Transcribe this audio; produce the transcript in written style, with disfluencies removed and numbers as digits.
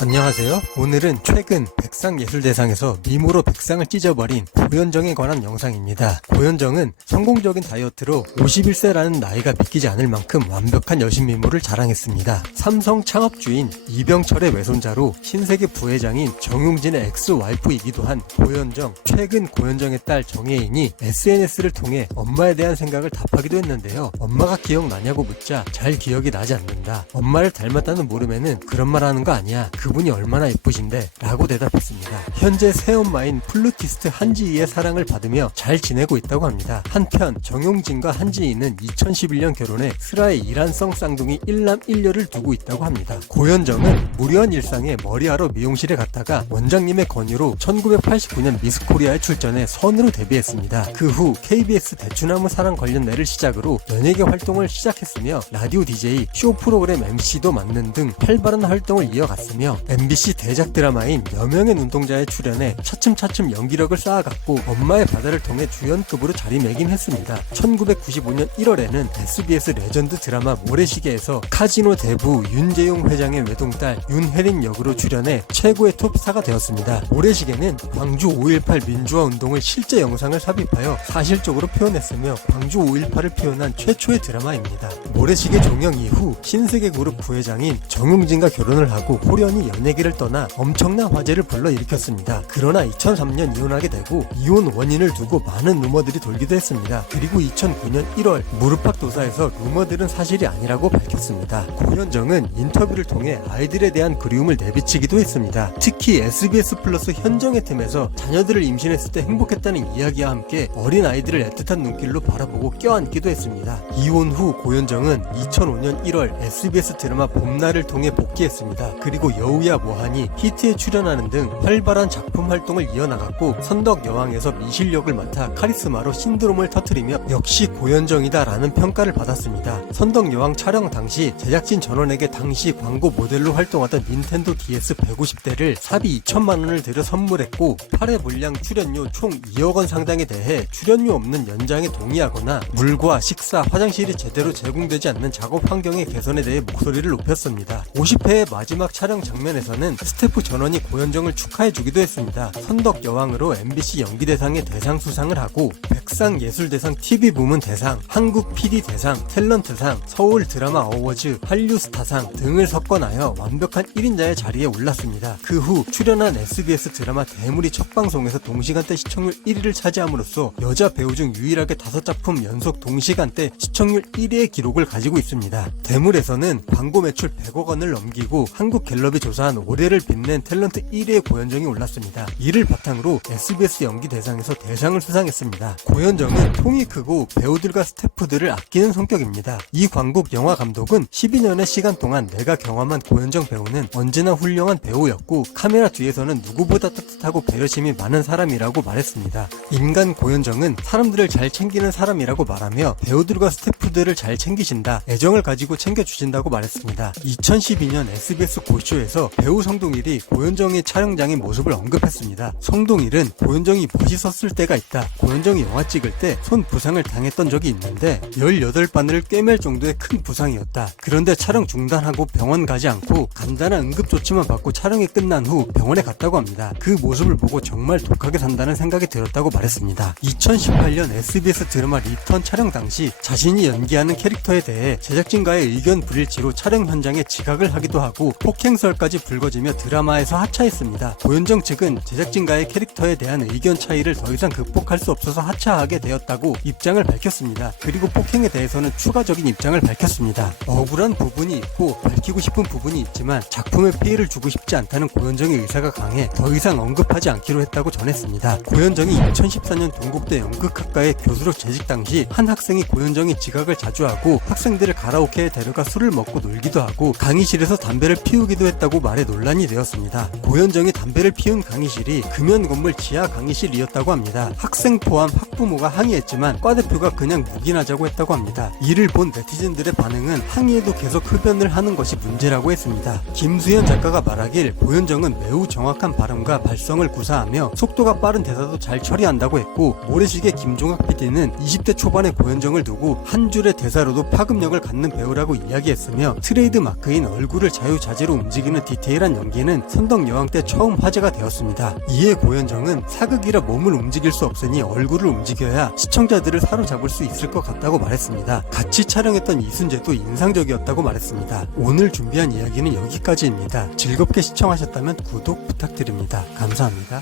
안녕하세요. 오늘은 최근 백상예술대상에서 미모로 백상을 찢어버린 고현정에 관한 영상입니다. 고현정은 성공적인 다이어트로 51세라는 나이가 믿기지 않을 만큼 완벽한 여신 미모를 자랑했습니다. 삼성 창업주인 이병철의 외손자로 신세계 부회장인 정용진의 엑스와이프이기도 한 고현정. 최근 고현정의 딸 정혜인이 SNS를 통해 엄마에 대한 생각을 답하기도 했는데요. 엄마가 기억나냐고 묻자 잘 기억이 나지 않는다. 엄마를 닮았다는 물음에는 그런 말 하는 거 아니야. 그분이 얼마나 예쁘신데? 라고 대답했습니다. 현재 새엄마인 플루티스트 한지희의 사랑을 받으며 잘 지내고 있다고 합니다. 한편 정용진과 한지희는 2011년 결혼해 슬하의 이란성 쌍둥이 1남 1녀를 두고 있다고 합니다. 고현정은 무료한 일상에 머리하러 미용실에 갔다가 원장님의 권유로 1989년 미스코리아에 출전해 선으로 데뷔했습니다. 그 후 KBS 대추나무 사랑 관련내를 시작으로 연예계 활동을 시작했으며 라디오 DJ, 쇼 프로그램 MC도 맡는 등 활발한 활동을 이어갔으며 MBC 대작 드라마인 여명의 눈동자에 출연해 차츰차츰 연기력을 쌓아갔고 엄마의 바다를 통해 주연급으로 자리매김했습니다. 1995년 1월에는 SBS 레전드 드라마 모래시계에서 카지노 대부 윤재용 회장의 외동딸 윤혜린 역으로 출연해 최고의 톱스타가 되었습니다. 모래시계는 광주 5.18 민주화 운동을 실제 영상을 삽입하여 사실적으로 표현했으며 광주 5.18을 표현한 최초의 드라마입니다. 모래시계 종영 이후 신세계그룹 부회장인 정용진과 결혼을 하고 호련히 연예계를 떠나 엄청난 화제를 불러일으켰습니다. 그러나 2003년 이혼하게 되고 이혼 원인을 두고 많은 루머들이 돌기도 했습니다. 그리고 2009년 1월 무릎팍도사에서 루머들은 사실이 아니라고 밝혔습니다. 고현정은 인터뷰를 통해 아이들에 대한 그리움을 내비치기도 했습니다. 특히 SBS 플러스 현정의 틈에서 자녀들을 임신했을 때 행복했다는 이야기와 함께 어린 아이들을 애틋한 눈길로 바라보고 껴안기도 했습니다. 이혼 후 고현정은 2005년 1월 SBS 드라마 봄날을 통해 복귀했습니다. 그리고 여우야 뭐하니, 히트에 출연하는 등 활발한 작품 활동을 이어나갔고 선덕여왕에서 미실역을 맡아 카리스마로 신드롬을 터뜨리며 역시 고현정이다 라는 평가를 받았습니다. 선덕여왕 촬영 당시 제작진 전원에게 당시 광고 모델로 활동하던 닌텐도 DS 150대를 사비 2천만원을 들여 선물했고 8회 분량 출연료 총 2억원 상당에 대해 출연료 없는 연장에 동의하거나 물과 식사, 화장실이 제대로 제공되지 않는 작업 환경의 개선에 대해 목소리를 높였습니다. 50회의 마지막 촬영 장면에서는 스태프 전원이 고현정을 축하해주기도 했습니다. 선덕여왕으로 MBC 연기대상의 대상 수상을 하고 백상예술대상 TV부문 대상, 한국 PD 대상, 탤런트상, 서울 드라마 어워즈, 한류스타상 등을 석권하여 완벽한 1인자의 자리에 올랐습니다. 그 후 출연한 SBS 드라마 대물이 첫 방송에서 동시간대 시청률 1위를 차지함으로써 여자 배우 중 유일하게 5작품 연속 동시간대 시청률 1위의 기록을 가지고 있습니다. 대물에서는 광고 매출 100억 원을 넘기고 한국갤럽이 조사한 올해를 빛낸 탤런트 1위의 고현정이 올랐습니다. 이를 바탕으로 SBS 연기대상에서 대상을 수상했습니다. 고현정은 통이 크고 배우들과 스태프들을 아끼는 성격입니다. 이광국 영화감독은 12년의 시간 동안 내가 경험한 고현정 배우는 언제나 훌륭한 배우였고 카메라 뒤에서는 누구보다 따뜻하고 배려심이 많은 사람이라고 말했습니다. 인간 고현정은 사람들을 잘 챙기는 사람이라고 말하며 배우들과 스태프들을 잘 챙기신다, 애정을 가지고 챙겨주신다고 말했습니다. 2012년 SBS 고쇼에서 배우 성동일이 고현정의 촬영장의 모습을 언급했습니다. 성동일은 고현정이 멋있었을 때가 있다. 고현정이 영화 찍을 때 손 부상을 당했던 적이 있는데 18바늘을 꿰맬 정도의 큰 부상이었다. 그런데 촬영 중단하고 병원 가지 않고 간단한 응급조치만 받고 촬영이 끝난 후 병원에 갔다고 합니다. 그 모습을 보고 정말 독하게 산다는 생각이 들었다고 말했습니다. 2018년 SBS 드라마 리턴 촬영 당시 자신이 연기하는 캐릭터에 대해 제작진과의 의견 불일치로 촬영 현장에 지각을 하기도 하고 폭행설까지 불거지며 드라마에서 하차했습니다. 고현정 측은 제작진과의 캐릭터에 대한 의견 차이를 더 이상 극복할 수 없어서 하차하게 되었다고 입장을 밝혔습니다. 그리고 폭행에 대해서는 추가적인 입장을 밝혔습니다. 억울한 부분이 있고 밝히고 싶은 부분이 있지만 작품에 피해를 주고 싶지 않다는 고현정의 의사가 강해 더 이상 언급하지 않기로 했다고 전했습니다. 고현정이 2014년 동국대 연극학과의 교수로 재직 당시 한 학생이 고현정이 지각을 자주 하고 학생들을 가라오케에 데려가 술을 먹고 놀기도 하고 강의실에서 담배를 피우기도 했다고 말해 논란이 되었습니다. 고현정이 담배를 피운 강의실이 금연 건물 지하 강의실이었다고 합니다. 학생 포함 학부모가 항의했지만 과 대표가 그냥 묵인하자고 했다고 합니다. 이를 본 네티즌들의 반응은 항의에도 계속 흡연을 하는 것이 문제라고 했습니다. 김수현 작가가 말하길 고현정은 매우 정확한 발음과 발성을 구사하며 속도가 빠른 대사도 잘 처리한다고 했고 모래시계 김종학 PD는 20대 초반의 고현정을 두고 한 줄의 대사로도 파급력을 갖는 배우라고 이야기했으며 트레이드 마크인 얼굴을 자유자재로 움직이는 디테일한 연기는 선덕여왕 때 처음 화제가 되었습니다. 이에 고현정은 사극이라 몸을 움직일 수 없으니 얼굴을 움직여야 시청자들을 사로잡을 수 있을 것 같다고 말했습니다. 같이 촬영했던 이순재도 인상적이었다고 말했습니다. 오늘 준비한 이야기는 여기까지입니다. 즐겁게 시청하셨다면 구독 부탁드립니다. 감사합니다.